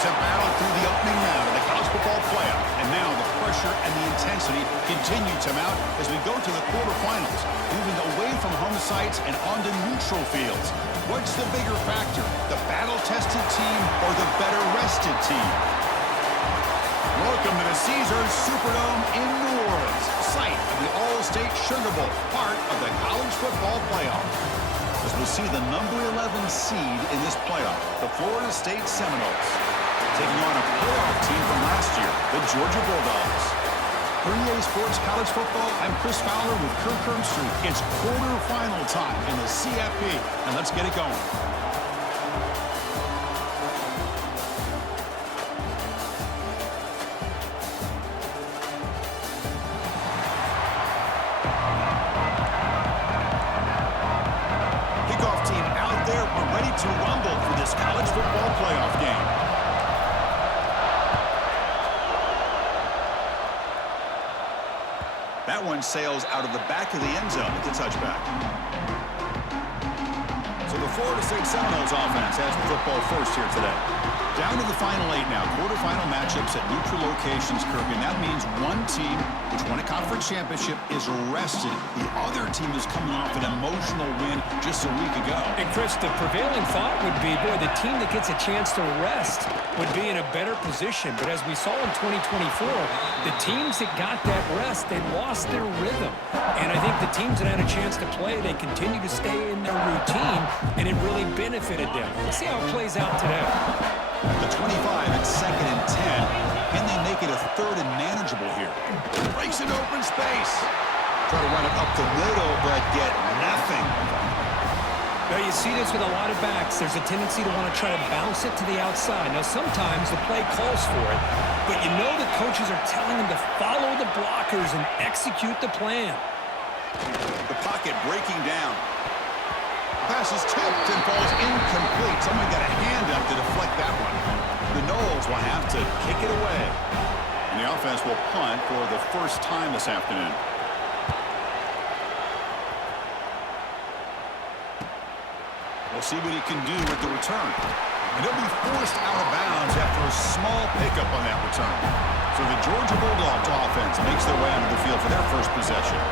teams have battled through the opening round of the college football playoff, and now the pressure and the intensity continue to mount as we go to the quarterfinals, moving away from home sites and onto neutral fields. What's the bigger factor, the battle-tested team or the better-rested team? Welcome to the Caesars Superdome in New Orleans, site of the All-State Sugar Bowl, part of the college football playoff. As we'll see the number 11 seed in this playoff, the Florida State Seminoles, taking on a playoff team from last year, the Georgia Bulldogs. For EA Sports College Football, I'm Chris Fowler with Kirk Herbstreit. It's quarterfinal time in the CFB, and let's get it going. To rumble for this college football playoff game. That one sails out of the back of the end zone. It's a touchback. So the Florida State Seminoles offense has the football first here today. Down to the final 8 now. Quarterfinal matchups at neutral locations, Kirk, and that means one team which won a conference championship is rested. The other team is coming off an emotional win just a week ago. And Chris, the prevailing thought would be, boy, the team that gets a chance to rest would be in a better position. But as we saw in 2024, the teams that got that rest, they lost their rhythm. And I think the teams that had a chance to play, they continue to stay in their routine, and it really benefited them. Let's see how it plays out today. The 25 at 2nd and 10. Can they make it a 3rd and manageable here? Breaks an open space. Try to run it up the middle, but get nothing. Now, you see this with a lot of backs. There's a tendency to want to try to bounce it to the outside. Now, sometimes the play calls for it, but you know the coaches are telling them to follow the blockers and execute the plan. The pocket breaking down. Pass is tipped and falls incomplete. Someone got a hand up to deflect that one. The Noles will have to kick it away. And the offense will punt for the first time this afternoon. We'll see what he can do with the return. And he'll be forced out of bounds after a small pickup on that return. So the Georgia Bulldogs offense makes their way onto the field for their first possession.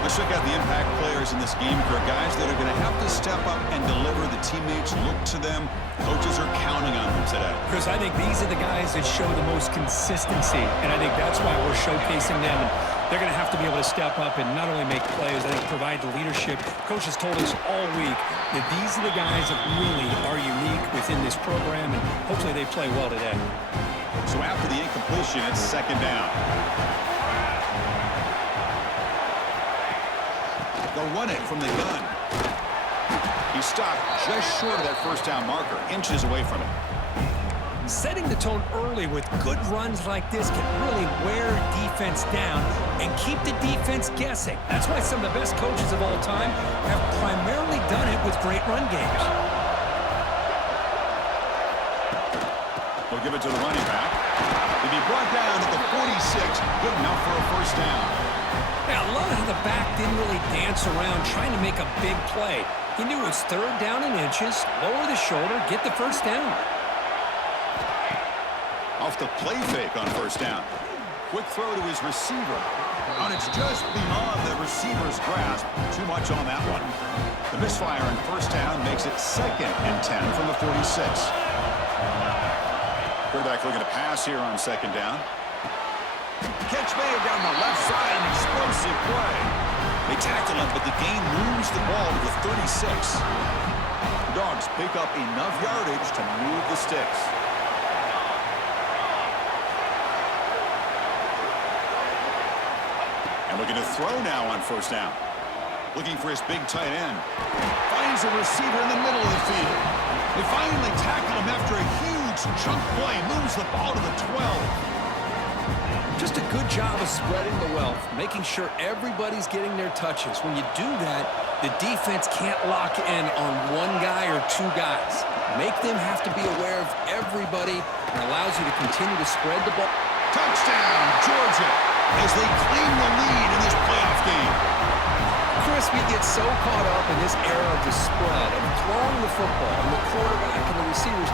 Let's check out the impact players in this game, for guys that are going to have to step up and deliver. The teammates look to them. Coaches are counting on them today. Chris, I think these are the guys that show the most consistency, and I think that's why we're showcasing them. And they're going to have to be able to step up and not only make plays, I think provide the leadership. Coaches told us all week that these are the guys that really are unique within this program, and hopefully they play well today. So after the incompletion, it's 2nd down. They'll run it from the gun. He stopped just short of that first down marker, inches away from it. Setting the tone early with good runs like this can really wear defense down and keep the defense guessing. That's why some of the best coaches of all time have primarily done it with great run games. We'll give it to the running back. He'll be brought down at the 46, good enough for a first down. Now, I love how the back didn't really dance around trying to make a big play. He knew it was 3rd down and inches, lower the shoulder, get the first down. Off the play fake on first down. Quick throw to his receiver. And it's just beyond the receiver's grasp. Too much on that one. The misfire on first down makes it 2nd and 10 from the 46. Quarterback looking to pass here on 2nd down. Catch made down the left side, an explosive play. They tackle him, but the gain moves the ball to the 36. The Dogs pick up enough yardage to move the sticks. And looking to throw now on first down. Looking for his big tight end. Finds a receiver in the middle of the field. They finally tackle him after a huge chunk play. Moves the ball to the 12. Just a good job of spreading the wealth, making sure everybody's getting their touches. When you do that, the defense can't lock in on one guy or 2 guys. Make them have to be aware of everybody, and allows you to continue to spread the ball. Touchdown, Georgia, as they claim the lead in this playoff game. Chris, we get so caught up in this era of the spread, of throwing the football, and the quarterback and the receivers.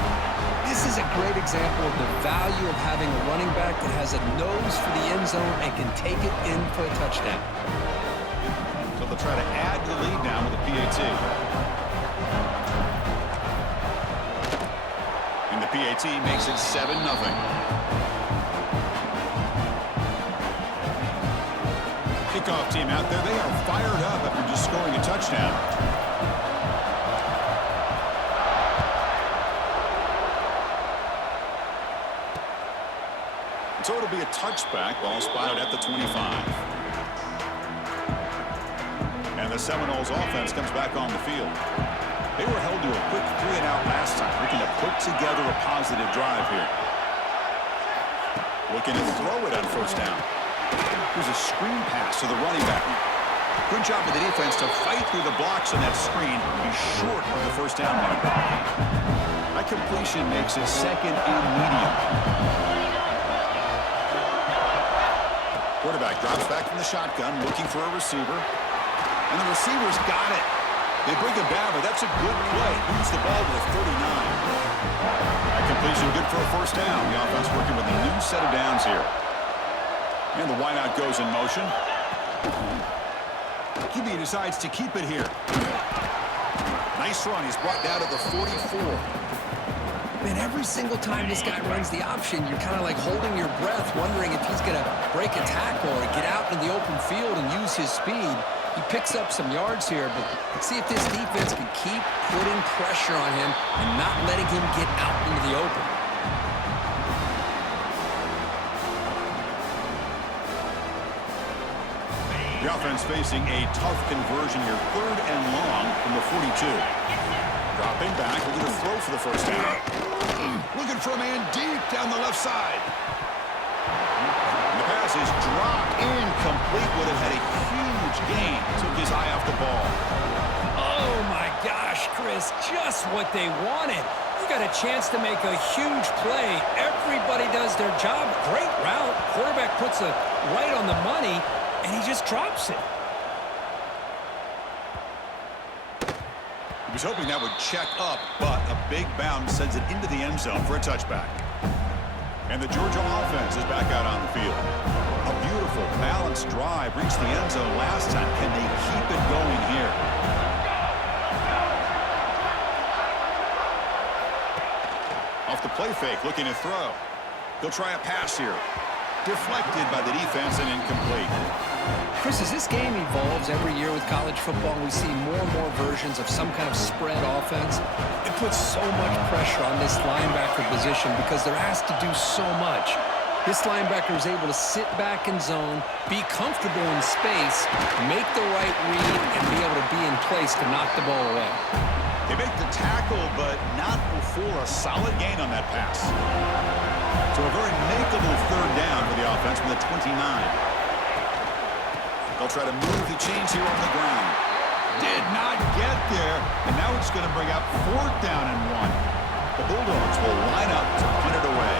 This is a great example of the value of having a running back that has a nose for the end zone and can take it in for a touchdown. So they'll try to add to the lead now with a PAT. And the PAT makes it 7-0. Kickoff team out there. They are fired up after just scoring a touchdown. So it'll be a touchback, ball spotted at the 25. And the Seminoles offense comes back on the field. They were held to a quick 3-and-out last time, looking to put together a positive drive here. Looking to throw it on first down. Here's a screen pass to the running back. Good job of the defense to fight through the blocks on that screen. He's short of the first down mark. That completion makes it 2nd and medium. Quarterback drops back from the shotgun, looking for a receiver. And the receiver's got it. They bring him down, but that's a good play. Moves the ball to the 39. That completion good for a first down. The offense working with a new set of downs here. And the wideout goes in motion. QB decides to keep it here. Nice run. He's brought down to the 44. Man, every single time this guy runs the option, you're kind of like holding your breath, wondering if he's going to break a tackle or get out in the open field and use his speed. He picks up some yards here, but let's see if this defense can keep putting pressure on him and not letting him get out into the open. The offense facing a tough conversion here, 3rd and long from the 42. Dropping back, looking to throw for the first down. Looking for a man deep down the left side. And the pass is dropped incomplete. Would have had a huge gain. Took his eye off the ball. Oh my gosh, Chris, just what they wanted. You got a chance to make a huge play. Everybody does their job. Great route. Quarterback puts it right on the money, and he just drops it. He was hoping that would check up, but a big bounce sends it into the end zone for a touchback. And the Georgia offense is back out on the field. A beautiful, balanced drive reached the end zone last time. Can they keep it going here? Off the play fake, looking to throw. He'll try a pass here. Deflected by the defense and incomplete. Chris, as this game evolves every year with college football, we see more and more versions of some kind of spread offense. It puts so much pressure on this linebacker position because they're asked to do so much. This linebacker is able to sit back in zone, be comfortable in space, make the right read, and be able to be in place to knock the ball away. They make the tackle, but not before a solid gain on that pass. So a very makeable 3rd down for the offense from the 29. They'll try to move the chains here on the ground. Did not get there, and now it's going to bring up 4th down and 1. The Bulldogs will line up to punt it away.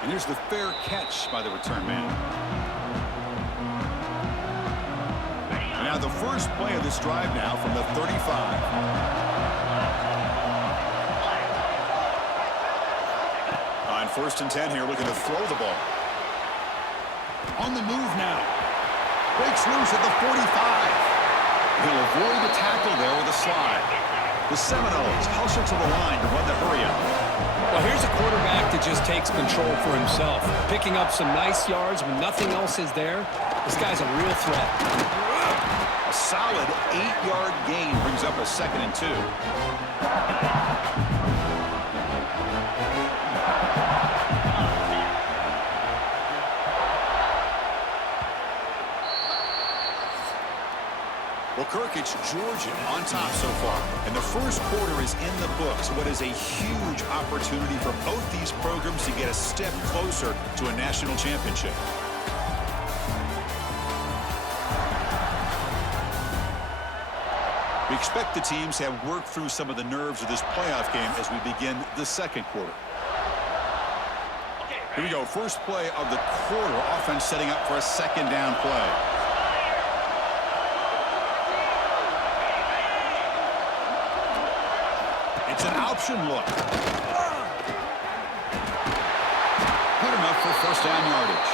And here's the fair catch by the return man. And now the first play of this drive now from the 35. On 1st and 10 here, looking to throw the ball. On the move now. Breaks loose at the 45. He'll avoid the tackle there with a slide. The Seminoles hustle to the line to run the hurry up. Well, here's a quarterback that just takes control for himself. Picking up some nice yards when nothing else is there. This guy's a real threat. A solid 8-yard gain brings up a 2nd and 2. Well, Kirk, it's Georgia on top so far. And the first quarter is in the books. What is a huge opportunity for both these programs to get a step closer to a national championship. We expect the teams to have worked through some of the nerves of this playoff game as we begin the 2nd quarter. Here we go. First play of the quarter. Offense setting up for a second down play. It's an option look. Good enough for first down yardage.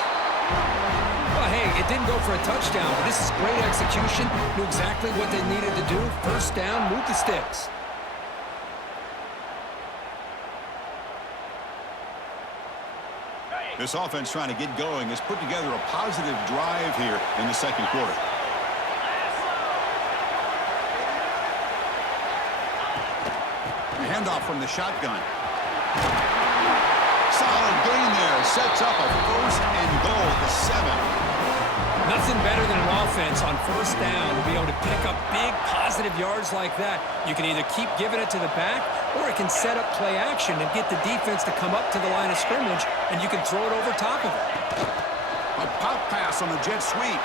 Well, hey, it didn't go for a touchdown, but this is great execution. Knew exactly what they needed to do. First down, move the sticks. This offense trying to get going has put together a positive drive here in the second quarter. Handoff from the shotgun. Solid gain there. Sets up a first and goal at the 7. Nothing better than an offense on first down to be able to pick up big positive yards like that. You can either keep giving it to the back, or it can set up play action and get the defense to come up to the line of scrimmage, and you can throw it over top of it. A pop pass on the jet sweep.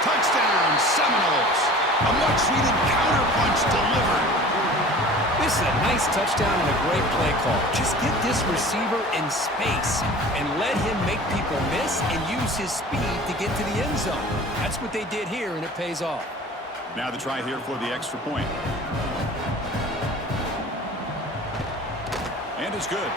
Touchdown, Seminoles. A much-needed counterpunch delivered. This is a nice touchdown and a great play call. Just get this receiver in space and let him make people miss and use his speed to get to the end zone. That's what they did here, and it pays off. Now the try here for the extra point. And it's good.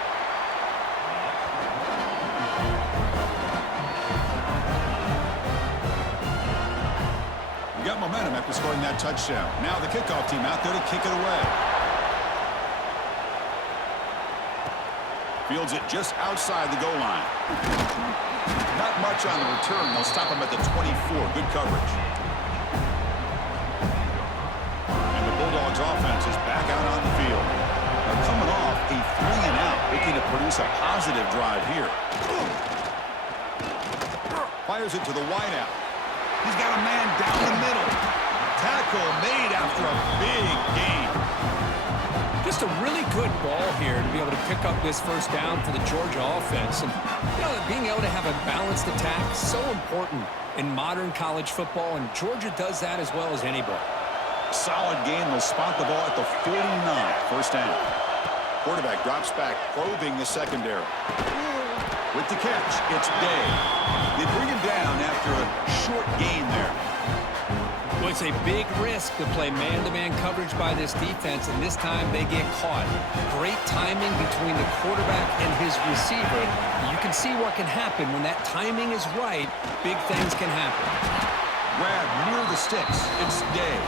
We got momentum after scoring that touchdown. Now the kickoff team out there to kick it away. Fields it just outside the goal line. Not much on the return. They'll stop him at the 24. Good coverage. And the Bulldogs offense is back out on the field. Now coming off a 3-and-out, looking to produce a positive drive here. Fires it to the wideout. He's got a man down the middle. Tackle made after a big gain. Just a really good ball here to be able to pick up this first down for the Georgia offense. And, you know, being able to have a balanced attack is so important in modern college football, and Georgia does that as well as anybody. Solid gain. They'll spot the ball at the 49. First down. Quarterback drops back, probing the secondary. With the catch, it's Day. They bring him down after a short gain there. Well, it's a big risk to play man-to-man coverage by this defense, and this time they get caught. Great timing between the quarterback and his receiver. You can see what can happen when that timing is right. Big things can happen. Grab near the sticks. It's Day.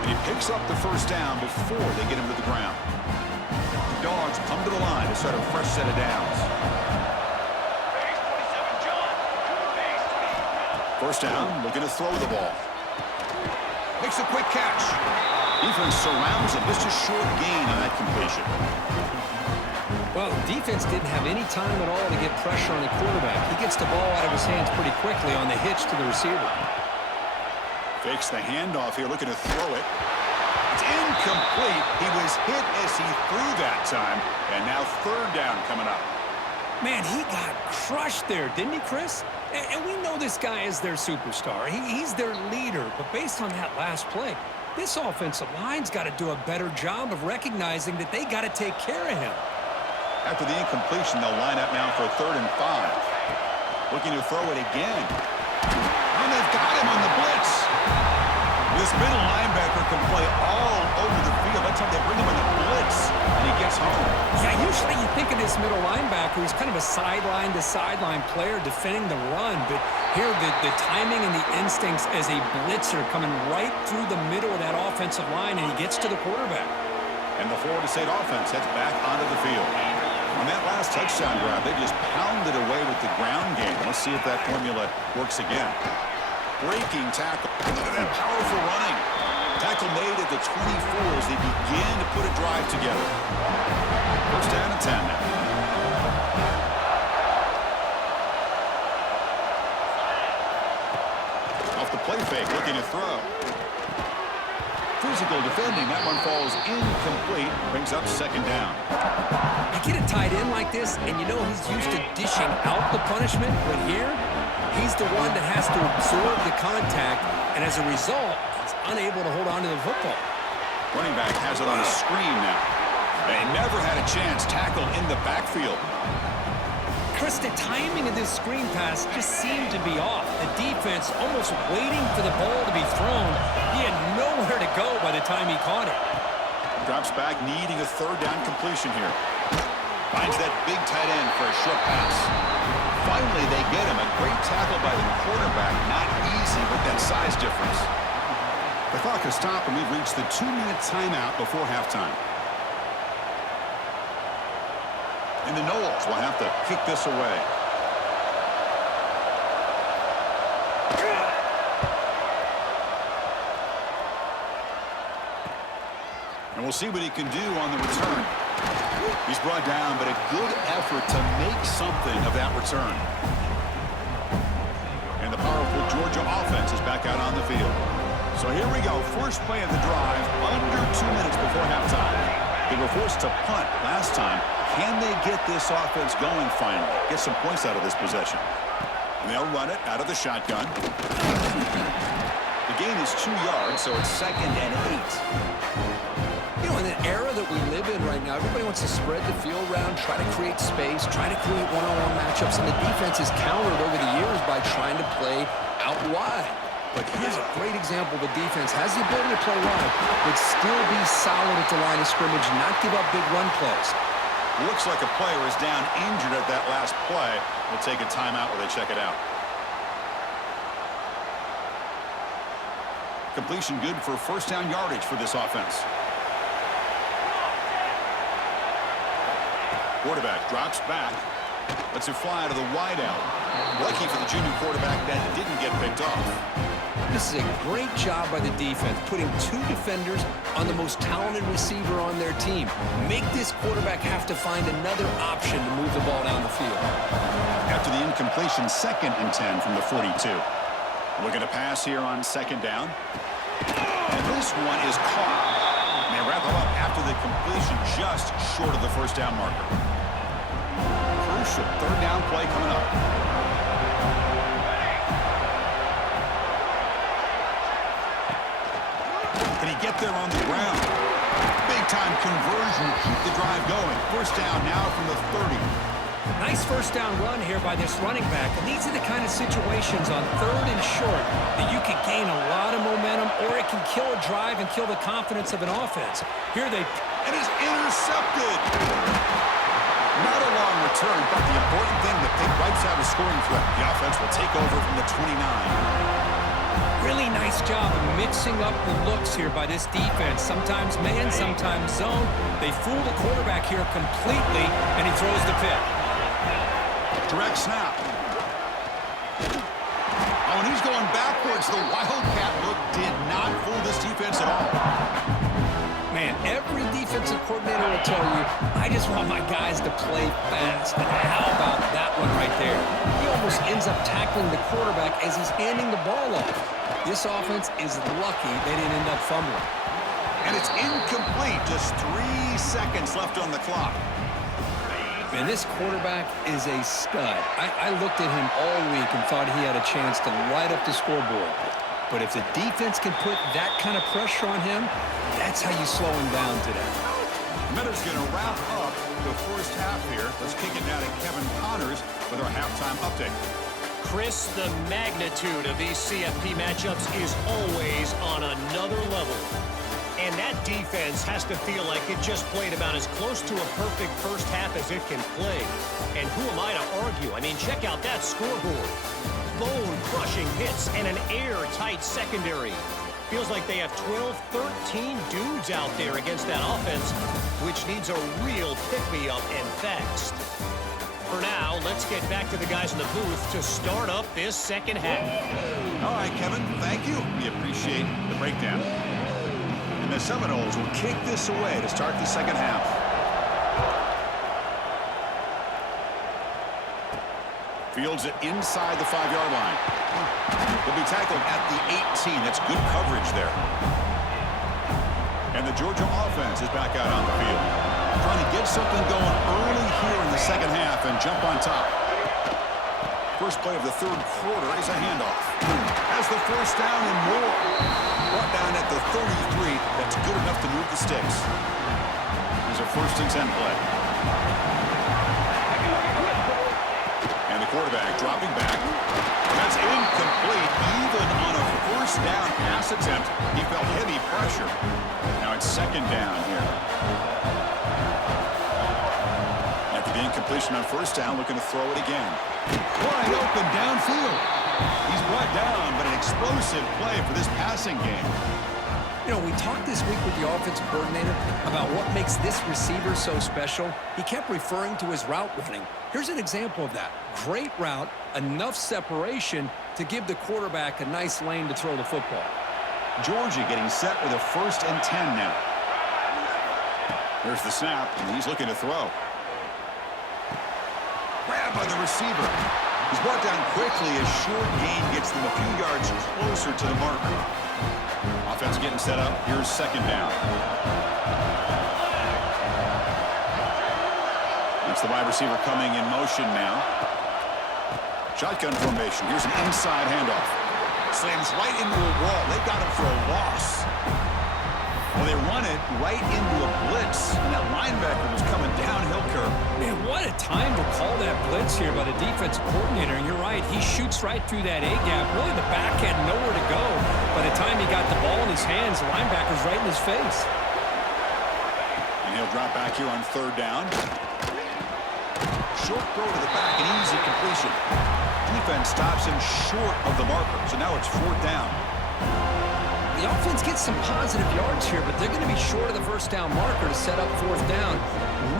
And he picks up the first down before they get him to the ground. The Dogs come to the line to start a fresh set of downs. First down, looking to throw the ball. Makes a quick catch. Defense surrounds him. Just a short gain on that completion. Well, the defense didn't have any time at all to get pressure on the quarterback. He gets the ball out of his hands pretty quickly on the hitch to the receiver. Fakes the handoff here, looking to throw it. It's incomplete. He was hit as he threw that time. And now third down coming up. Man, he got crushed there, didn't he, Chris? And we know this guy is their superstar. He's their leader. But based on that last play, this offensive line's got to do a better job of recognizing that they got to take care of him. After the incompletion, they'll line up now for 3rd and 5. Looking to throw it again. And they've got him on the blitz. This middle linebacker can play all over the field. That's how they bring him in the blitz, and he gets home. Yeah, usually you think of this middle linebacker who's kind of a sideline-to-sideline player defending the run, but here the timing and the instincts as a blitzer coming right through the middle of that offensive line, and he gets to the quarterback. And the Florida State offense heads back onto the field. On that last touchdown drive, they just pounded away with the ground game. Let's see if that formula works again. Breaking tackle. Look at that powerful running. Tackle made at the 24 as they begin to put a drive together. First down and 10 now. Off the play fake, looking to throw. Physical defending. That one falls incomplete. Brings up second down. You get a tight end like this, and you know he's used to dishing out the punishment, but here, he's the one that has to absorb the contact, and as a result, he's unable to hold on to the football. Running back has it on a screen now. They never had a chance. Tackle in the backfield. Chris, the timing of this screen pass just seemed to be off. The defense almost waiting for the ball to be thrown. He had nowhere to go by the time he caught it. Drops back, needing a third down completion here. Finds that big tight end for a short pass. Finally, they get him. A great tackle by the quarterback. Not easy with that size difference. The clock has stopped, and we've reached the 2-minute timeout before halftime. And the Knowles will have to kick this away. And we'll see what he can do on the return. He's brought down, but a good effort to make something of that return. And the powerful Georgia offense is back out on the field. So here we go. First play of the drive, under 2 minutes before halftime. They were forced to punt last time. Can they get this offense going finally? Get some points out of this possession. And they'll run it out of the shotgun. The gain is 2 yards, so it's 2nd and 8. You know, in an era that we live in right now, everybody wants to spread the field around, try to create space, try to create one-on-one matchups, and the defense is countered over the years by trying to play out wide. But here's a great example of a defense has the ability to play wide, but still be solid at the line of scrimmage, not give up big run plays. Looks like a player is down injured at that last play. We'll take a timeout while they check it out. Completion good for first down yardage for this offense. Quarterback drops back. Lets it fly to the wideout. Lucky for the junior quarterback that didn't get picked off. This is a great job by the defense, putting 2 defenders on the most talented receiver on their team. Make this quarterback have to find another option to move the ball down the field. After the incompletion, 2nd and 10 from the 42. Looking to pass here on 2nd down. And this one is caught. And they wrap it up after the completion just short of the first down marker. Crucial 3rd down play coming up. Can he get there on the ground? Big-time conversion to keep the drive going. First down now from the 30. Nice first down run here by this running back. And these are the kind of situations on 3rd and short that you can gain a lot of momentum, or it can kill a drive and kill the confidence of an offense. Here they... And he's intercepted. Not a long return, but the important thing that they wipes out a scoring threat. The offense will take over from the 29. Really nice job of mixing up the looks here by this defense. Sometimes man, sometimes zone. They fool the quarterback here completely, and he throws the pick. Direct snap. Oh, and he's going backwards. The Wildcat look did not fool this defense at all. Man, every defensive coordinator will tell you, I just want my guys to play fast. And how about that one right there? He almost ends up tackling the quarterback as he's handing the ball off. This offense is lucky they didn't end up fumbling. And it's incomplete. Just 3 seconds left on the clock. Man, this quarterback is a stud. I looked at him all week and thought he had a chance to light up the scoreboard. But if the defense can put that kind of pressure on him, that's how you slow him down today. Miller's going to wrap up the first half here. Let's kick it down to Kevin Connors with our halftime update. Chris, the magnitude of these CFP matchups is always on another level. And that defense has to feel like it just played about as close to a perfect first half as it can play. And who am I to argue? I mean, check out that scoreboard. Bone-crushing hits and an airtight secondary. Feels like they have 12, 13 dudes out there against that offense, which needs a real pick-me-up and fast. For now, let's get back to the guys in the booth to start up this second half. All right, Kevin, thank you. We appreciate the breakdown. And the Seminoles will kick this away to start the second half. Fields it inside the 5-yard line. Will be tackled at the 18. That's good coverage there. And the Georgia offense is back out on the field. Trying to get something going early here in the second half and jump on top. First play of the 3rd quarter is a handoff. Has the first down and more. Brought down at the 33. That's good enough to move the sticks. Here's a 1st and 10 play. the quarterback dropping back. That's incomplete. Even on a first down pass attempt, he felt heavy pressure. Now it's second down here. After the incompletion on first down, looking to throw it again. Wide open downfield. He's brought down, but an explosive play for this passing game. You know, we talked this week with the offensive coordinator about what makes this receiver so special. He kept referring to his route running. Here's an example of that. Great route, enough separation to give the quarterback a nice lane to throw the football. Georgia getting set with a 1st and 10 now. There's the snap, and he's looking to throw. Grabbed by the receiver. He's brought down quickly as short gain gets them a few yards closer to the marker. Offense getting set up. Here's second down. It's the wide receiver coming in motion now. Shotgun formation. Here's an inside handoff. Slams right into a wall. They got him for a loss. Well, they run it right into a blitz, and that linebacker was coming downhill curve. Man, what a time to call that blitz here by the defensive coordinator. And you're right, he shoots right through that A-gap. Really, the back had nowhere to go. By the time he got the ball in his hands, the linebacker's right in his face. And he'll drop back here on third down. Short throw to the back, an easy completion. Defense stops him short of the marker, so now it's fourth down. The offense gets some positive yards here, but they're going to be short of the first down marker to set up fourth down.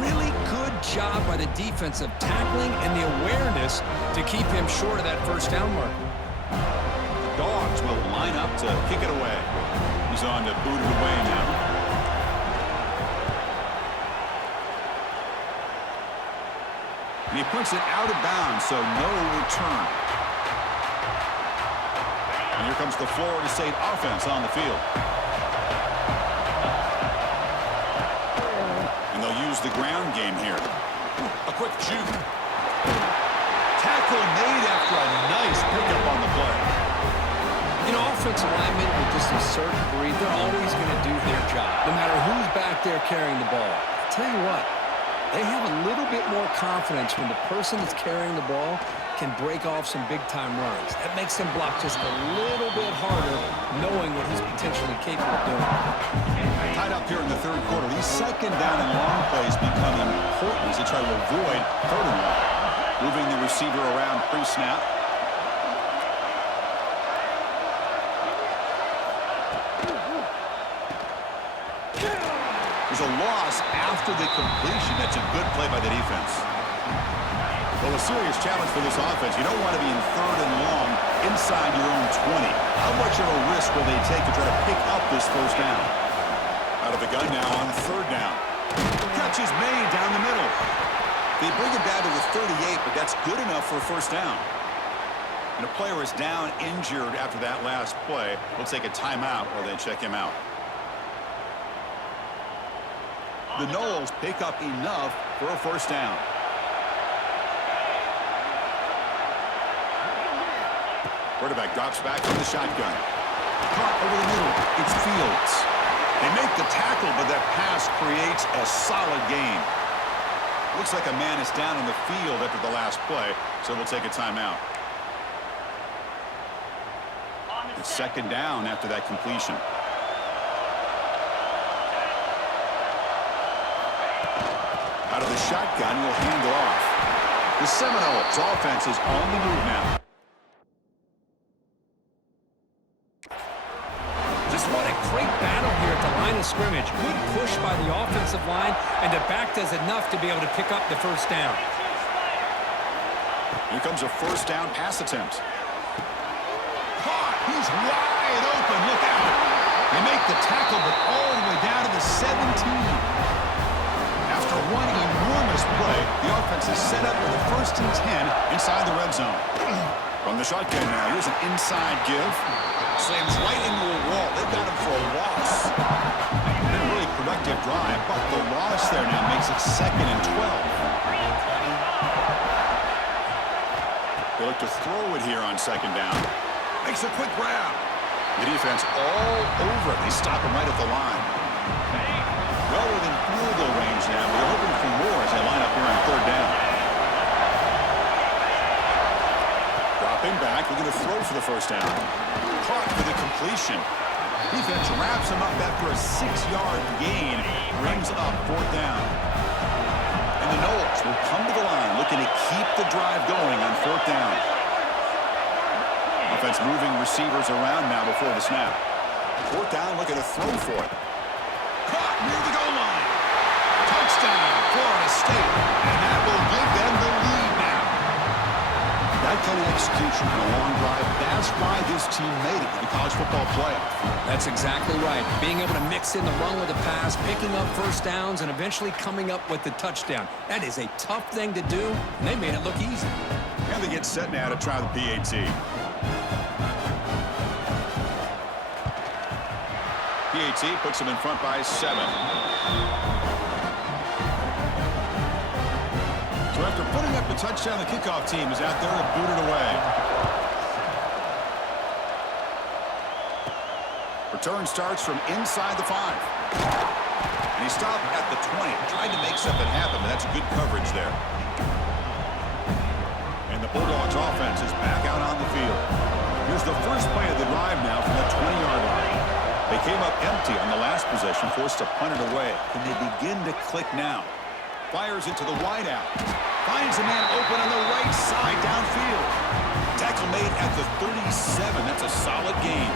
Really good job by the defense of tackling and the awareness to keep him short of that first down marker. The Dogs will line up to kick it away. He's on to boot it away now. And he puts it out of bounds, so no return. And here comes the Florida State offense on the field. And they'll use the ground game here. A quick juke. Tackle made after a nice pickup on the play. You know, offensive linemen with just a certain breed, they're always going to do their job, no matter who's back there carrying the ball. I'll tell you what, they have a little bit more confidence when the person that's carrying the ball can break off some big-time runs. That makes them block just a little bit harder, knowing what he's potentially capable of doing. Tied up here in the third quarter. These second down and long plays become important as they try to avoid third and long. Moving the receiver around pre-snap. There's a loss after the completion. That's a good play by the defense. Well, a serious challenge for this offense. You don't want to be in third and long inside your own 20. How much of a risk will they take to try to pick up this first down? Out of the gun now on third down. Catch is made down the middle. They bring it down to the 38, but that's good enough for a first down. And a player is down injured after that last play. We'll take a timeout while they check him out. The Noles pick up enough for a first down. Quarterback drops back from the shotgun. Caught over the middle. It's Fields. They make the tackle, but that pass creates a solid gain. Looks like a man is down in the field after the last play, so we'll take a timeout. It's second down after that completion. Out of the shotgun, he'll hand it off. The Seminoles offense is on the move now. What a great battle here at the line of scrimmage. Good push by the offensive line, and the back does enough to be able to pick up the first down. Here comes a first down pass attempt. Caught! He's wide open. Look out. They make the tackle, but all the way down to the 17. After one enormous play, the offense is set up for the 1st and 10 inside the red zone. From the shotgun now, here's an inside give. Slams right into a wall. They've got him for a loss. Been a really productive drive, but the loss there now makes it 2nd and 12. They look to throw it here on second down. Makes a quick grab. The defense all over it. They stop him right at the line. Well within field goal range now. They're hoping for more as they line up here on third down. first down. Caught for the completion. Defense wraps him up after a 6-yard gain. Brings up fourth down. And the Noles will come to the line looking to keep the drive going on fourth down. Offense moving receivers around now before the snap. Fourth down, looking to throw for it. Caught near the goal line. Touchdown, Florida State. And that will give them the lead now. That kind of execution on a long drive, that's why this team made it to the college football playoff. That's exactly right. Being able to mix in the run with the pass, picking up first downs, and eventually coming up with the touchdown. That is a tough thing to do, and they made it look easy. And they get set now to try the PAT. PAT puts them in front by 7. So after putting up the touchdown, the kickoff team is out there and booted away. Return starts from inside the 5. And he stopped at the 20. Tried to make something happen, but that's good coverage there. And the Bulldogs offense is back out on the field. Here's the first play of the drive now from the 20-yard line. They came up empty on the last possession, forced to punt it away. Can they begin to click now? Fires into the wideout. Finds a man open on the right side downfield. Tackle made at the 37. That's a solid gain.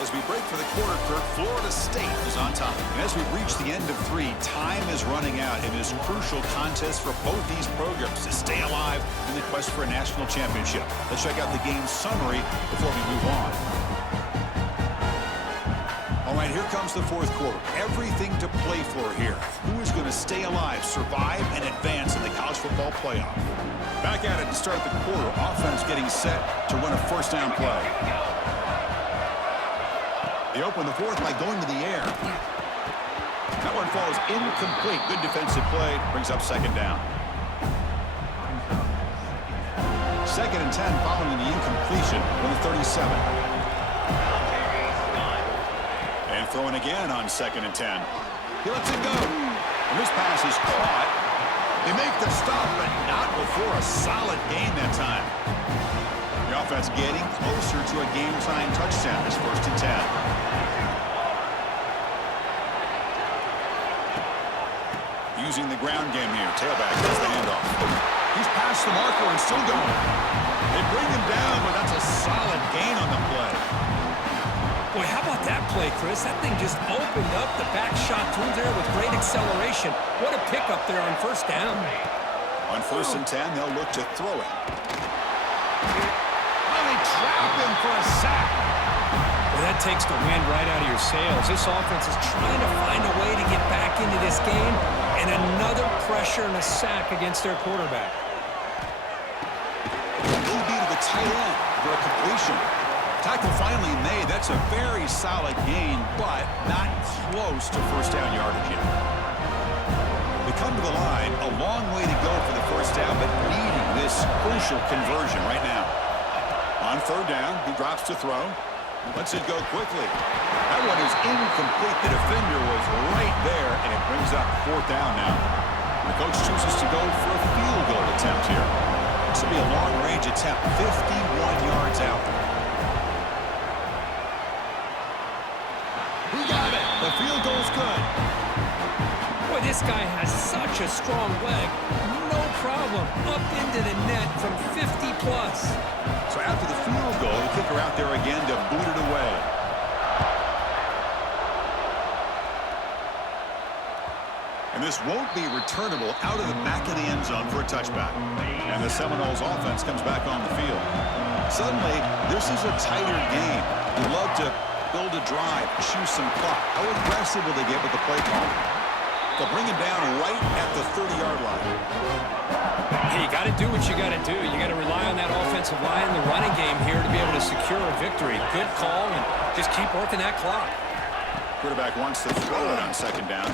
As we break for the quarter, Kirk, Florida State is on top. And as we reach the end of 3, time is running out. It is a crucial contest for both these programs to stay alive in the quest for a national championship. Let's check out the game summary before we move on. All right, here comes the fourth quarter. Everything to play for here. Who is going to stay alive, survive, and advance in the college football playoff? Back at it to start the quarter. Offense getting set to run a first down play. They open the fourth by going to the air. That one falls incomplete. Good defensive play. Brings up second down. 2nd and 10 following the incompletion on the 37. And throwing again on 2nd and 10. He lets it go. And this pass is caught. They make the stop, but not before a solid gain that time. The offense getting closer to a game-time touchdown. It's 1st and 10. Using the ground game here. Tailback gets the handoff. He's past the marker and still going. They bring him down, but that's a solid gain on the play. Boy, how about that play, Chris? That thing just opened up the back shot through there with great acceleration. What a pickup there on first down. On 1st and 10, they'll look to throw it. Oh, they trap him for a sack. Well, that takes the wind right out of your sails. This offense is trying to find a way to get back into this game, and another pressure and a sack against their quarterback. QB to the tight end for a completion. Tackle finally made. That's a very solid gain, but not close to first down yardage yet. They come to the line, a long way to go for the first down, but needing this crucial conversion right now. On 3rd down, he drops to throw. Lets it go quickly. That one is incomplete. The defender was right there, and it brings up 4th down now. The coach chooses to go for a field goal attempt here. This will be a long-range attempt, 51 yards out. He got it. The field goal's good. Boy, this guy has such a strong leg. No problem. Up into the net from 50-plus. So after the field goal, the kicker out there again to boot it away. And this won't be returnable out of the back of the end zone for a touchback. And the Seminoles offense comes back on the field. Suddenly, this is a tighter game. You love to build a drive, choose some clock. How aggressive will they get with the play call? They'll bring him down right at the 30-yard line. Hey, you got to do what you got to do. You got to rely on that offensive line, the running game here to be able to secure a victory. Good call, and just keep working that clock. Quarterback wants to throw it on 2nd down.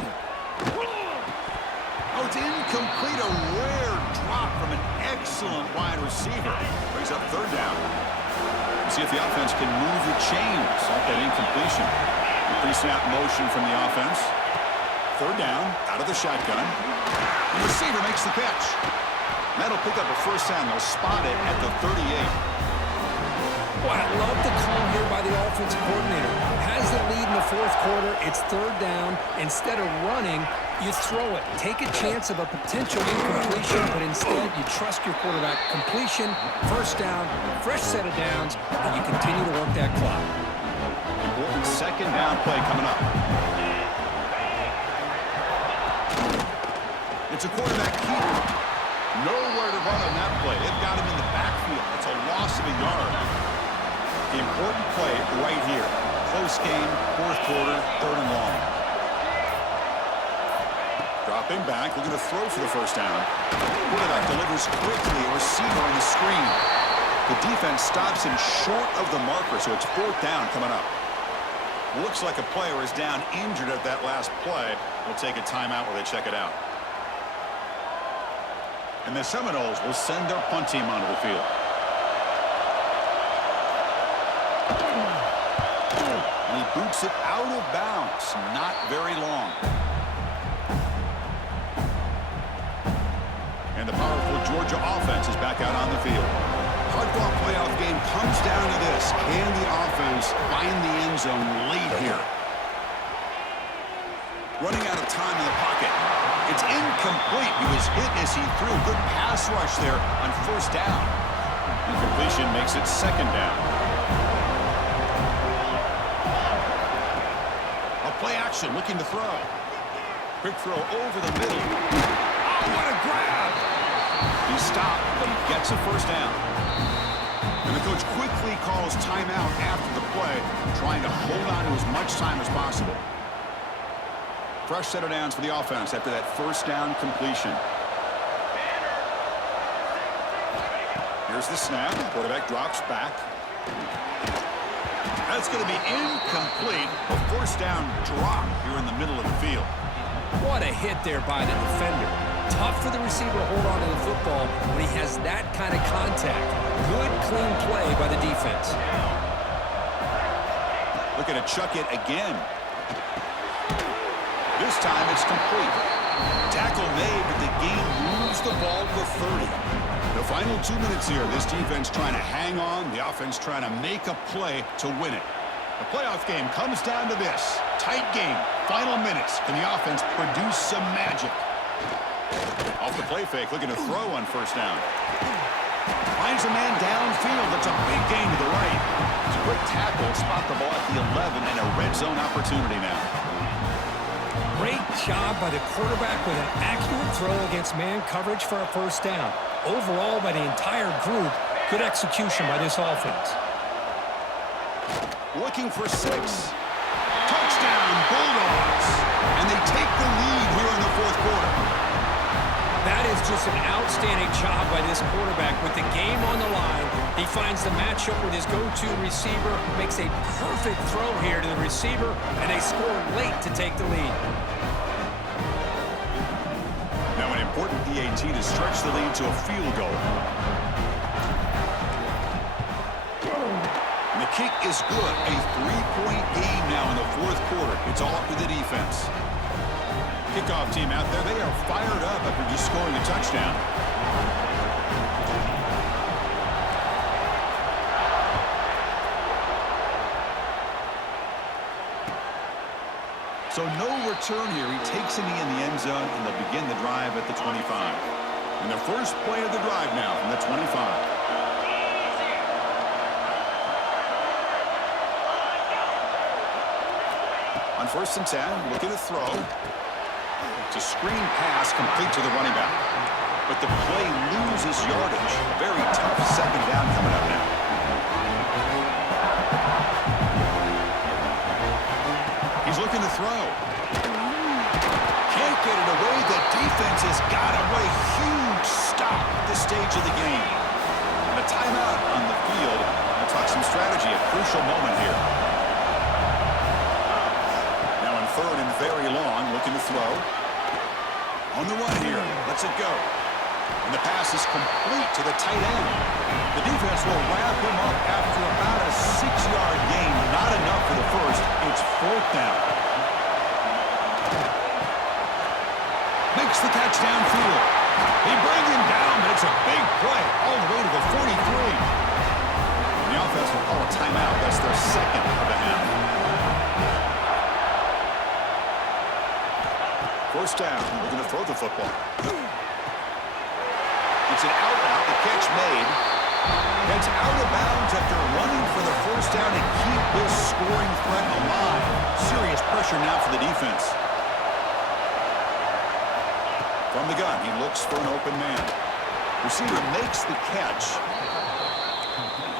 Oh, it's incomplete. A rare drop from an excellent wide receiver. Brings up 3rd down. We'll see if the offense can move the chains off that incompletion. Pre-snap motion from the offense. 3rd down, out of the shotgun. The receiver makes the catch. That'll pick up a first down. They'll spot it at the 38. Well, I love the call here by the offensive coordinator. Has the lead in the fourth quarter. It's third down. Instead of running, you throw it. Take a chance of a potential incompletion, but instead you trust your quarterback. Completion, first down, fresh set of downs, and you continue to work that clock. Important second down play coming up. It's a quarterback keeper. Nowhere to run on that play. They've got him in the backfield. It's a loss of a yard. The important play right here. Close game, fourth quarter, third and long. Dropping back, looking to throw for the first down. Quarterback delivers quickly, a receiver on the screen. The defense stops him short of the marker, so it's fourth down coming up. Looks like a player is down injured at that last play. We'll take a timeout while they check it out. And the Seminoles will send their punt team onto the field. And he boots it out of bounds. Not very long. And the powerful Georgia offense is back out on the field. Hardball playoff game comes down to this. Can the offense find the end zone late here? Running out of time in the pocket. It's incomplete. He was hit as he threw. Good pass rush there on first down. Incompletion makes it second down. A play action looking to throw. Quick throw over the middle. Oh, what a grab! He stopped, but he gets a first down. And the coach quickly calls timeout after the play, trying to hold on to as much time as possible. Fresh set of downs for the offense after that first down completion. Here's the snap. Quarterback drops back. That's going to be incomplete. A first down drop here in the middle of the field. What a hit there by the defender. Tough for the receiver to hold on to the football when he has that kind of contact. Good, clean play by the defense. Looking to chuck it again. This time it's complete. Tackle made, but the game moves the ball to the 30. The final 2 minutes here. This defense trying to hang on. The offense trying to make a play to win it. The playoff game comes down to this. Tight game. Final minutes. Can the offense produce some magic? Off the play fake, looking to throw on first down. Finds a man downfield. That's a big gain to the right. It's a quick tackle. Spot the ball at the 11 and a red zone opportunity now. Great job by the quarterback with an accurate throw against man coverage for a first down. Overall, by the entire group, good execution by this offense. Looking for 6. Touchdown, Bulldogs. And they take the lead here in the fourth quarter. That is just an outstanding job by this quarterback with the game on the line. He finds the matchup with his go-to receiver, makes a perfect throw here to the receiver, and they score late to take the lead. Now an important PAT to stretch the lead to a field goal. And the kick is good. A 3-point game now in the fourth quarter. It's all up to the defense. Kickoff team out there, they are fired up after just scoring a touchdown. So no return here. He takes it in the end zone, and they'll begin the drive at the 25. And the first play of the drive now from the 25. On first and 10, looking to throw. It's a screen pass complete to the running back. But the play loses yardage. Very tough second down coming up now. He's looking to throw. Can't get it away. The defense has got away. Huge stop at this stage of the game. And a timeout on the field. We'll talk some strategy. A crucial moment here. Now in third and very long, looking to throw. On the run here. Lets it go. And the pass is complete to the tight end. The defense will wrap him up after about a 6-yard gain. Not enough for the first. It's fourth down. Makes the catch downfield. He brings him down, but it's a big play all the way to the 43. The offense will call a timeout. That's their second of the half. First down. We're going to throw the football. It's an out route. The catch made. Heads out of bounds after running for the first down and keep this scoring threat alive. Serious pressure now for the defense. From the gun, he looks for an open man. Receiver makes the catch.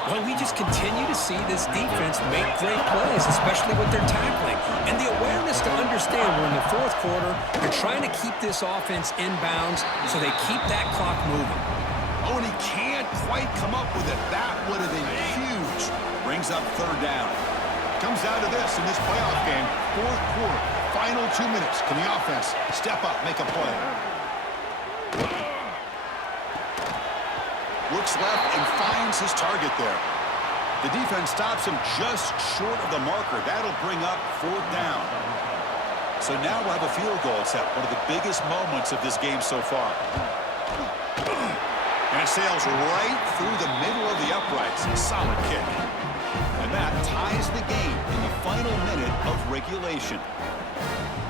Well, we just continue to see this defense make great plays, especially with their tackling. And the awareness to understand we're in the fourth quarter, they're trying to keep this offense in bounds so they keep that clock moving. Oh, and he can't quite come up with it. That would have been huge. Brings up third down. Comes down to this in this playoff game. Fourth quarter, final 2 minutes. Can the offense step up, make a play? Looks left and finds his target there. The defense stops him just short of the marker. That'll bring up fourth down. So now we'll have a field goal attempt, one of the biggest moments of this game so far. And it sails right through the middle of the uprights. A solid kick. And that ties the game in the final minute of regulation.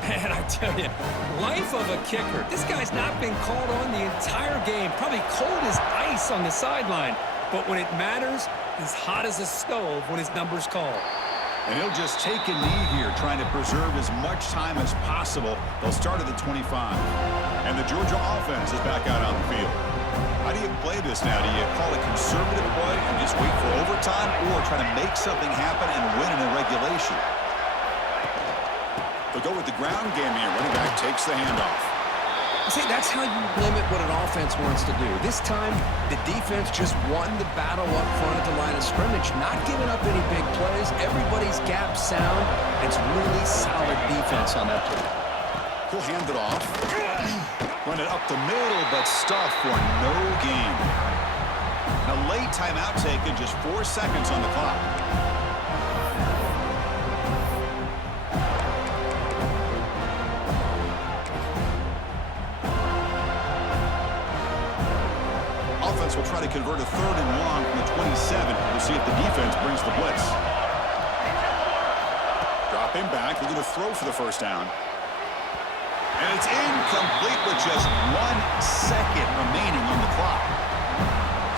Man, I tell you, life of a kicker. This guy's not been called on the entire game. Probably cold as ice on the sideline. But when it matters, he's hot as a stove when his number's called. And he'll just take a knee here, trying to preserve as much time as possible. They'll start at the 25. And the Georgia offense is back out on the field. How do you play this now? Do you call a conservative play and just wait for overtime, or try to make something happen and win in a regulation? They'll go with the ground game here. Running back takes the handoff. See, that's how you limit what an offense wants to do. This time, the defense just won the battle up front at the line of scrimmage, not giving up any big plays. Everybody's gap sound. It's really solid defense on that play. He'll hand it off. Run it up the middle, but stuffed for no gain. A late timeout taken, just 4 seconds on the clock. Offense will try to convert a third and long from the 27. We'll see if the defense brings the blitz. Drop him back. They're going to throw for the first down. And it's incomplete with just 1 second remaining on the clock.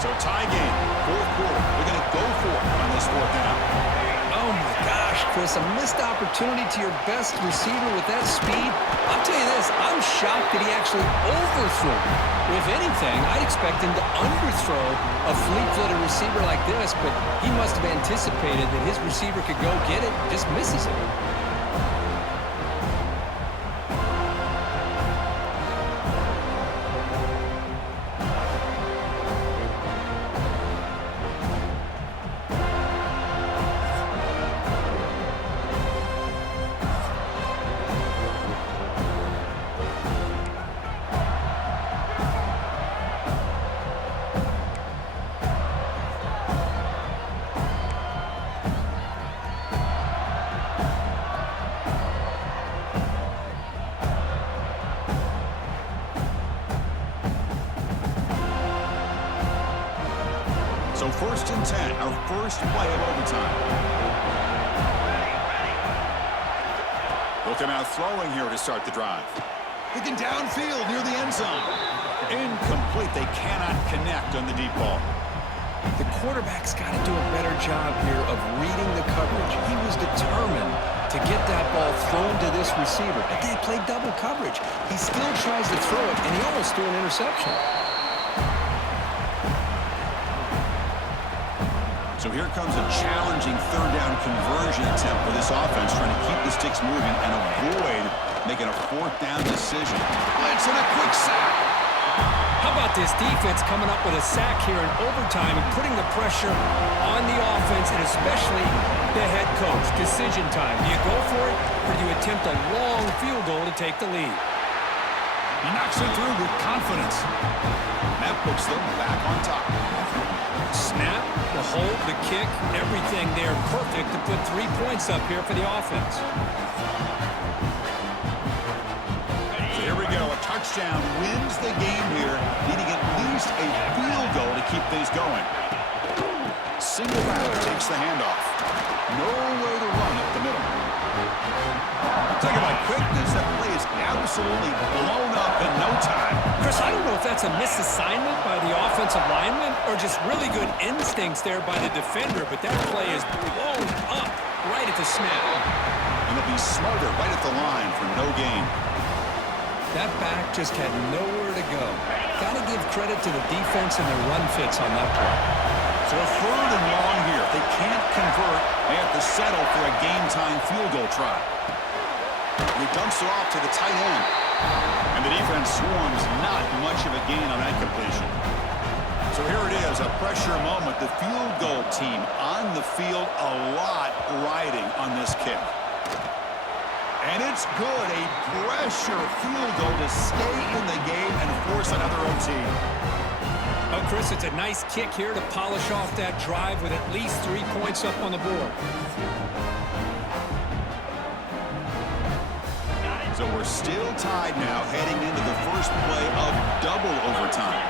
So tie game, fourth quarter. They're going to go for it on this fourth down. Oh, my gosh, Chris, a missed opportunity to your best receiver with that speed. I'll tell you this, I'm shocked that he actually overthrew. If anything, I'd expect him to underthrow a fleet-footed receiver like this, but he must have anticipated that his receiver could go get it, just misses it. So 1st and 10, our first play of overtime. Looking out throwing here to start the drive. Looking downfield near the end zone. Incomplete. They cannot connect on the deep ball. The quarterback's got to do a better job here of reading the coverage. He was determined to get that ball thrown to this receiver, but they played double coverage. He still tries to throw it, and he almost threw an interception. So here comes a challenging third down conversion attempt for this offense, trying to keep the sticks moving and avoid making a fourth down decision. Blitz and a quick sack. How about this defense coming up with a sack here in overtime and putting the pressure on the offense and especially the head coach? Decision time. Do you go for it or do you attempt a long field goal to take the lead? He knocks it through with confidence. That puts them back on top. Snap, the hold, the kick, everything there perfect to put 3 points up here for the offense. So here we go, a touchdown. touchdown wins the game here, needing at least a field goal to keep things going. Single back takes the handoff. Nowhere to run up the middle. Talking about quickness, that play is absolutely blown up in no time. Chris, I don't know if that's a misassignment by the offensive lineman or just really good instincts there by the defender, but that play is blown up right at the snap. And they'll be smarter right at the line for no gain. That back just had nowhere to go. Got to give credit to the defense and their run fits on that play. So a 3rd and long here. If they can't convert, they have to settle for a game-time field goal try. And he dumps it off to the tight end. And the defense swarms not much of a gain on that completion. So here it is, a pressure moment. The field goal team on the field, a lot riding on this kick. And it's good, a pressure field goal to stay in the game and force another OT. Oh, Chris, it's a nice kick here to polish off that drive with at least 3 points up on the board. So we're still tied now, heading into the first play of double overtime.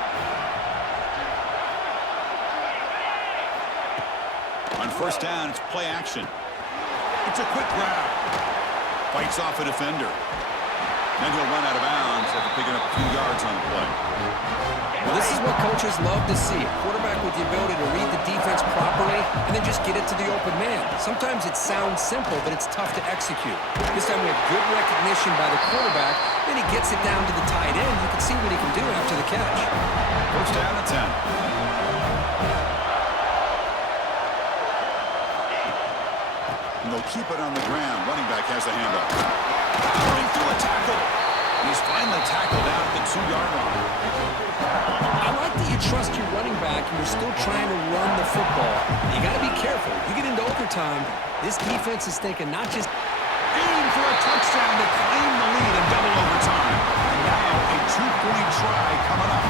On first down, it's play action. It's a quick grab. Fights off a defender. Then he'll run out of bounds after picking up a few yards on the play. Well, this is what coaches love to see. A quarterback with the ability to read the defense properly and then just get it to the open man. Sometimes it sounds simple, but it's tough to execute. This time we have good recognition by the quarterback. Then he gets it down to the tight end. You can see what he can do after the catch. First down at 10. And they'll keep it on the ground. Running back has the handoff. Running through a tackle. He's finally tackled out at the 2-yard line. I like that you trust your running back and you're still trying to run the football. You got to be careful. You get into overtime, this defense is thinking not just aim for a touchdown to claim the lead in double overtime. And now a 2-point try coming up.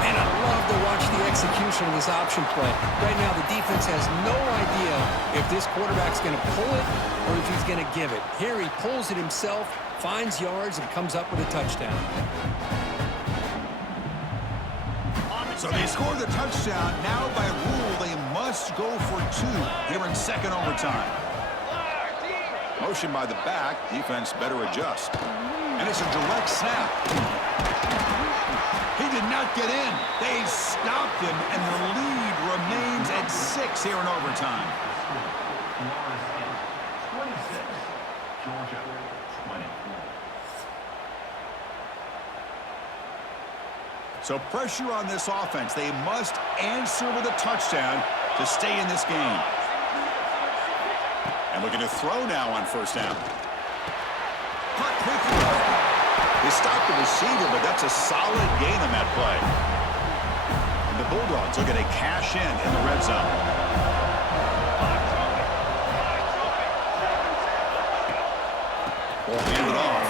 Man, I love to watch the execution of this option play. Right now, the defense has no idea if this quarterback's going to pull it or if he's going to give it. Here he pulls it himself, finds yards, and comes up with a touchdown. So they score the touchdown. Now by rule, they must go for 2 here in second overtime. Motion by the back. Defense better adjust. And it's a direct snap. He did not get in. They stopped him, and the lead remains at 6 here in overtime. So pressure on this offense. They must answer with a touchdown to stay in this game. And looking to throw now on first down. Caught quickly. They stopped the receiver, but that's a solid gain on that play. And the Bulldogs are going to cash in the red zone. Ball handed off.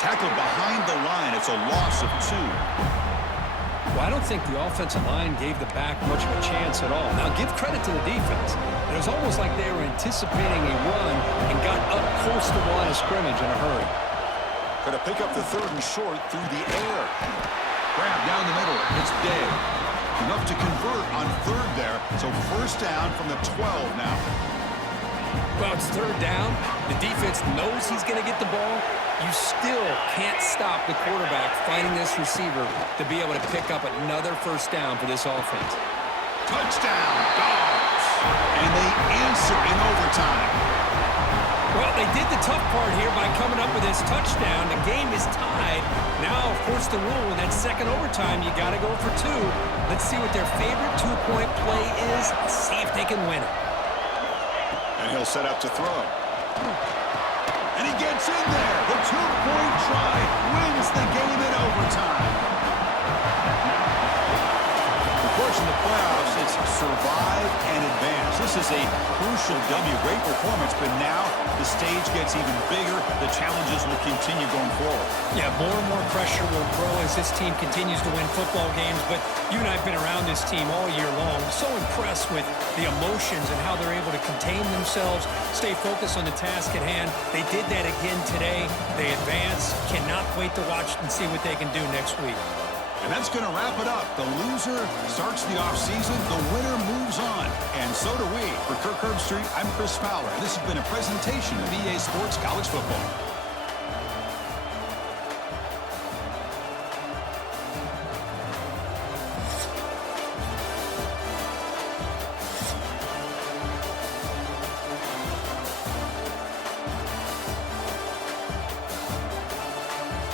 Tackled behind the line. It's a loss of 2. Well, I don't think the offensive line gave the back much of a chance at all. Now, give credit to the defense. It was almost like they were anticipating a run and got up close to the line of scrimmage in a hurry. Going to pick up the 3rd and short through the air. Grab down the middle. It's Day. Enough to convert on 3rd there. So first down from the 12 now. Well, it's 3rd down. The defense knows he's going to get the ball. You still can't stop the quarterback fighting this receiver to be able to pick up another first down for this offense. Touchdown, Dogs. And they answer in overtime. Well, they did the tough part here by coming up with this touchdown. The game is tied. Now, of course, the rule in that second overtime, you got to go for 2. Let's see what their favorite 2-point play is and see if they can win it. And he'll set up to throw. And he gets in there. The 2-point try wins the game in overtime. Of course, in the playoffs, it's survive, and advance. This is a crucial W. Great performance, but now the stage gets even bigger. The challenges will continue going forward. Yeah, more and more pressure will grow as this team continues to win football games, but you and I have been around this team all year long. So impressed with the emotions and how they're able to contain themselves, stay focused on the task at hand. They did that again today. They advance. Cannot wait to watch and see what they can do next week. And that's going to wrap it up. The loser starts the offseason. The winner moves on. And so do we. For Kirk Herbstreit, I'm Chris Fowler. And this has been a presentation of EA Sports College Football.